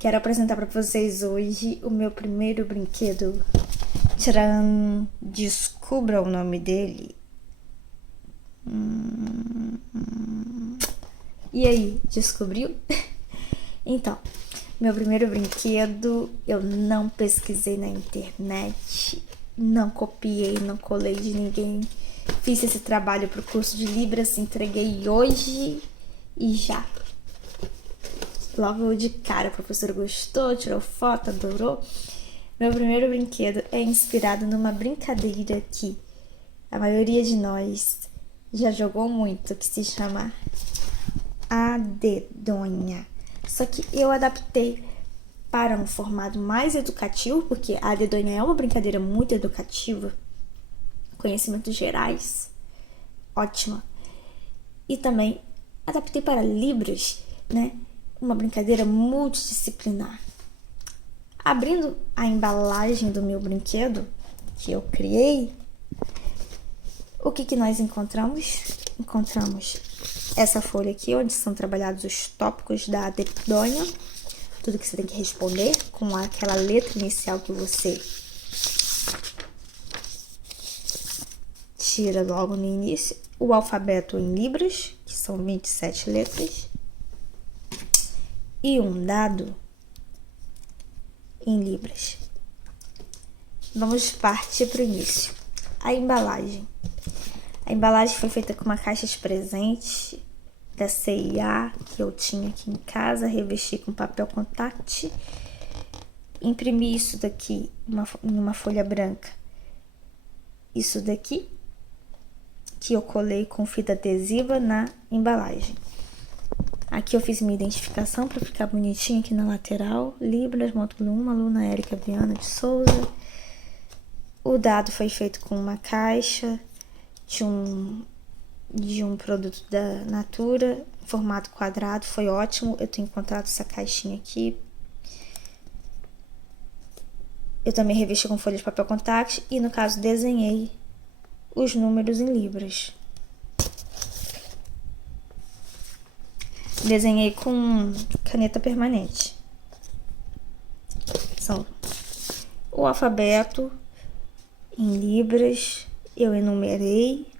Quero apresentar para vocês hoje o meu primeiro brinquedo. Tcharam! Descubra o nome dele. E aí, descobriu? Então, meu primeiro brinquedo, eu não pesquisei na internet, não copiei, não colei de ninguém. Fiz esse trabalho pro curso de Libras, entreguei hoje e já. Logo de cara, a professora gostou, tirou foto, adorou. Meu primeiro brinquedo é inspirado numa brincadeira que a maioria de nós já jogou muito, que se chama a dedonha. Só que eu adaptei para um formato mais educativo, porque a dedonha é uma brincadeira muito educativa, conhecimentos gerais, ótima. E também adaptei para Libras, né? Uma brincadeira multidisciplinar. Abrindo a embalagem do meu brinquedo, que eu criei, o que nós encontramos? Encontramos essa folha aqui, onde são trabalhados os tópicos da dedonha, tudo que você tem que responder com aquela letra inicial que você tira logo no início. O alfabeto em Libras, que são 27 letras. E um dado em Libras. Vamos partir para o início. A embalagem. A embalagem foi feita com uma caixa de presente da CIA que eu tinha aqui em casa. Revesti com papel contact. Imprimi isso daqui numa folha branca. Isso daqui que eu colei com fita adesiva na embalagem. Aqui eu fiz minha identificação para ficar bonitinho aqui na lateral. Libras, módulo 1, aluna Érica Viana de Souza. O dado foi feito com uma caixa de um produto da Natura, formato quadrado, foi ótimo. Eu tenho encontrado essa caixinha aqui. Eu também revesti com folha de papel contact e, no caso, desenhei os números em Libras. Desenhei com caneta permanente. São o alfabeto em Libras, eu enumerei.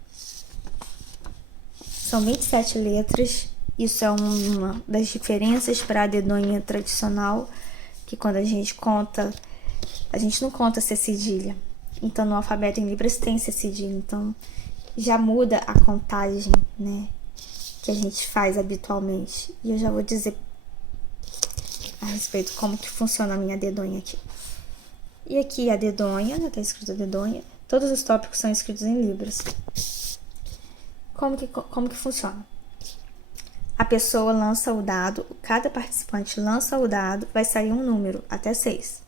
São 27 letras. Isso é uma das diferenças para a dedonha tradicional, que quando a gente conta, a gente não conta C cedilha. Então, no alfabeto em Libras tem C cedilha. Então, já muda a contagem, né? Que a gente faz habitualmente. E eu já vou dizer a respeito como que funciona a minha dedonha aqui. E aqui a dedonha, já tá escrito a dedonha. Todos os tópicos são escritos em Libras. Como que funciona? A pessoa lança o dado, cada participante lança o dado, vai sair um número, até 6,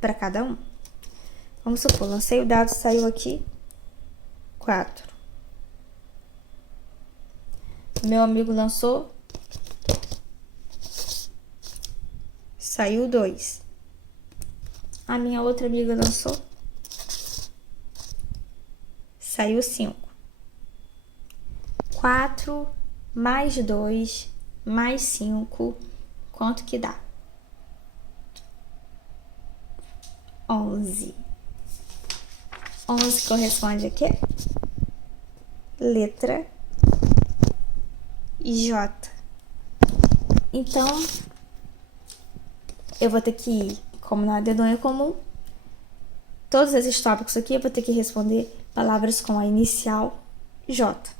para cada um. Vamos supor, lancei o dado, saiu aqui 4. Meu amigo lançou, saiu 2. A minha outra amiga lançou, saiu 5. 4 mais 2 mais 5, quanto que dá? 11. 11 corresponde a quê? Letra J. Então, eu vou ter que ir, como na dedonha comum, todos esses tópicos aqui eu vou ter que responder palavras com a inicial J.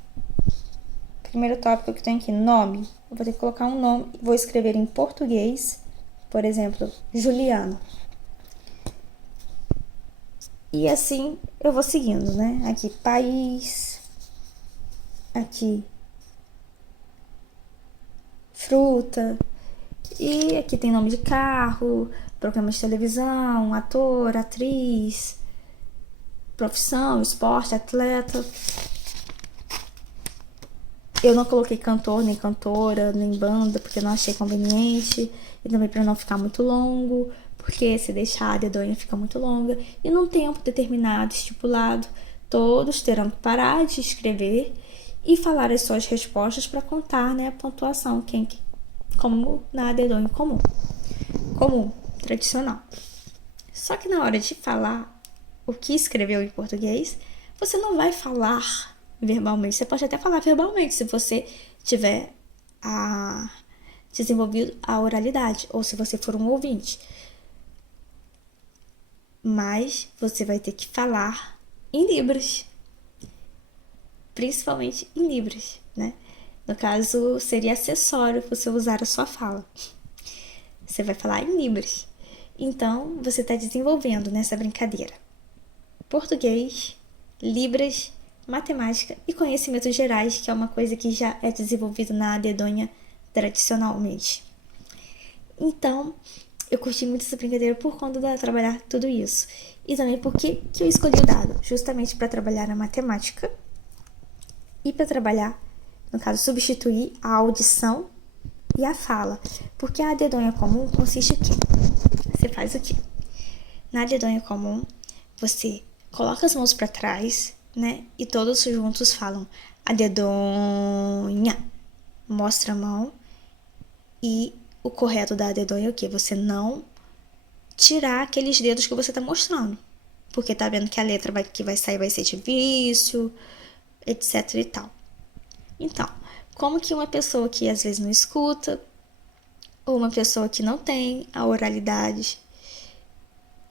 Primeiro tópico que tem aqui, nome. Eu vou ter que colocar um nome, vou escrever em português, por exemplo, Juliano. E assim eu vou seguindo, né? Aqui, país. Aqui, fruta. E aqui tem nome de carro, programa de televisão, ator, atriz, profissão, esporte, atleta. Eu não coloquei cantor, nem cantora, nem banda, porque eu não achei conveniente. E também para não ficar muito longo, porque se deixar a dedonha fica muito longa. E num tempo determinado, estipulado, todos terão que parar de escrever e falar as suas respostas para contar, né, a pontuação, como na dedonha comum. comum, tradicional. Só que na hora de falar o que escreveu em português, você não vai falar verbalmente. Você pode até falar verbalmente se você tiver desenvolvido a oralidade, ou se você for um ouvinte. Mas você vai ter que falar em Libras. Principalmente em Libras, né? No caso, seria acessório você usar a sua fala. Você vai falar em Libras. Então, você está desenvolvendo nessa brincadeira português, Libras, matemática e conhecimentos gerais, que é uma coisa que já é desenvolvido na dedonha tradicionalmente. Então, eu curti muito essa brincadeira por conta de trabalhar tudo isso. E também porque que eu escolhi o dado, justamente para trabalhar a matemática e para trabalhar, no caso, substituir a audição e a fala. Porque a dedonha comum consiste em quê? Você faz o quê? Na dedonha comum, você coloca as mãos para trás, né? E todos juntos falam a dedonha. Mostra a mão. E o correto da dedonha é o quê? Você não tirar aqueles dedos que você tá mostrando. Porque tá vendo que a letra que vai sair vai ser difícil, etc e tal. Então, como que uma pessoa que às vezes não escuta, ou uma pessoa que não tem a oralidade,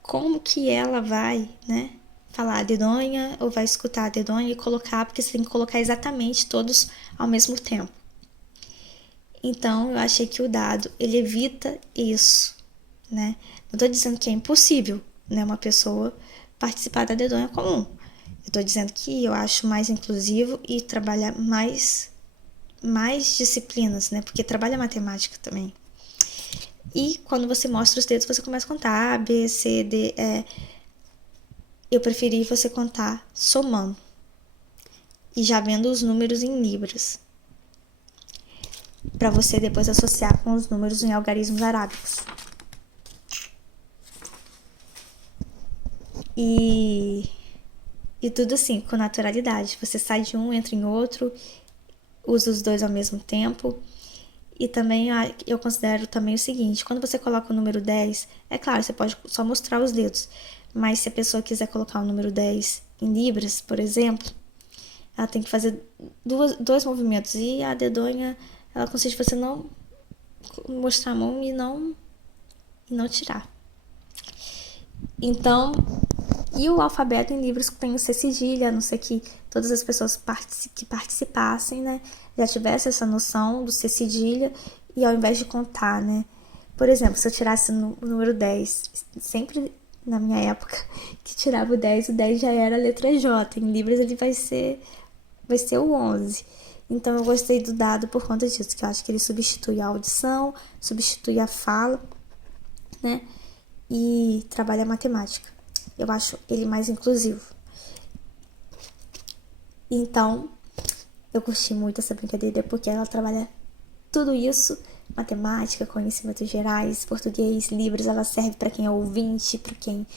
como que ela vai, né, falar a dedonha, ou vai escutar a dedonha e colocar, porque você tem que colocar exatamente todos ao mesmo tempo. Então, eu achei que o dado, ele evita isso, né? Não tô dizendo que é impossível, né, uma pessoa participar da dedonha comum. Eu tô dizendo que eu acho mais inclusivo e trabalhar mais disciplinas, né? Porque trabalha matemática também. E quando você mostra os dedos, você começa a contar A, B, C, D, E. Eu preferi você contar somando. E já vendo os números em libras. Para você depois associar com os números em algarismos arábicos. E tudo assim, com naturalidade. Você sai de um, entra em outro, usa os dois ao mesmo tempo. E também eu considero também o seguinte, quando você coloca o número 10, é claro, você pode só mostrar os dedos, mas se a pessoa quiser colocar o número 10 em libras, por exemplo, ela tem que fazer dois movimentos, e a dedonha, ela consiste em você não mostrar a mão e não tirar. Então, e o alfabeto em Libras tem o C cedilha, a não ser que todas as pessoas que participassem, né, já tivessem essa noção do C cedilha, e ao invés de contar, né, por exemplo, se eu tirasse o número 10, sempre na minha época, que tirava o 10 já era a letra J, em Libras ele vai ser o 11. Então eu gostei do dado por conta disso, que eu acho que ele substitui a audição, substitui a fala, né, e trabalha a matemática. Eu acho ele mais inclusivo. Então, eu curti muito essa brincadeira porque ela trabalha tudo isso, matemática, conhecimentos gerais, português, Libras. Ela serve para quem é ouvinte, para quem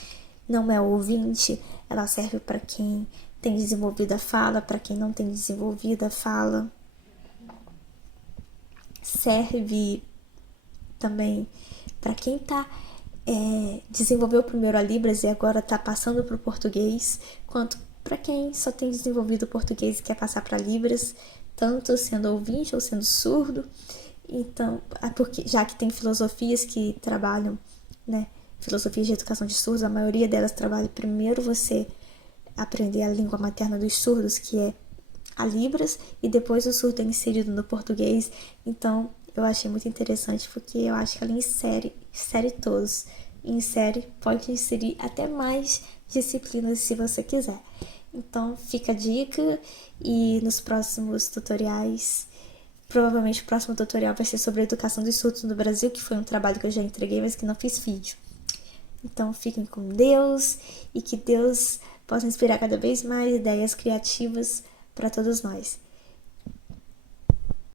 não é ouvinte. Ela serve para quem tem desenvolvida a fala, para quem não tem desenvolvida a fala. Serve também para quem desenvolveu primeiro a Libras e agora está passando para o português, quanto para quem só tem desenvolvido o português e quer passar para Libras, tanto sendo ouvinte ou sendo surdo. Então, porque já que tem filosofias que trabalham, né, filosofias de educação de surdos, a maioria delas trabalha primeiro você aprender a língua materna dos surdos, que é a Libras, e depois o surdo é inserido no português. Então, eu achei muito interessante, porque eu acho que ela insere todos. Pode inserir até mais disciplinas se você quiser. Então, fica a dica, e nos próximos tutoriais, provavelmente o próximo tutorial vai ser sobre a educação dos surdos no Brasil, que foi um trabalho que eu já entreguei, mas que não fiz vídeo. Então, fiquem com Deus, e que Deus possa inspirar cada vez mais ideias criativas para todos nós.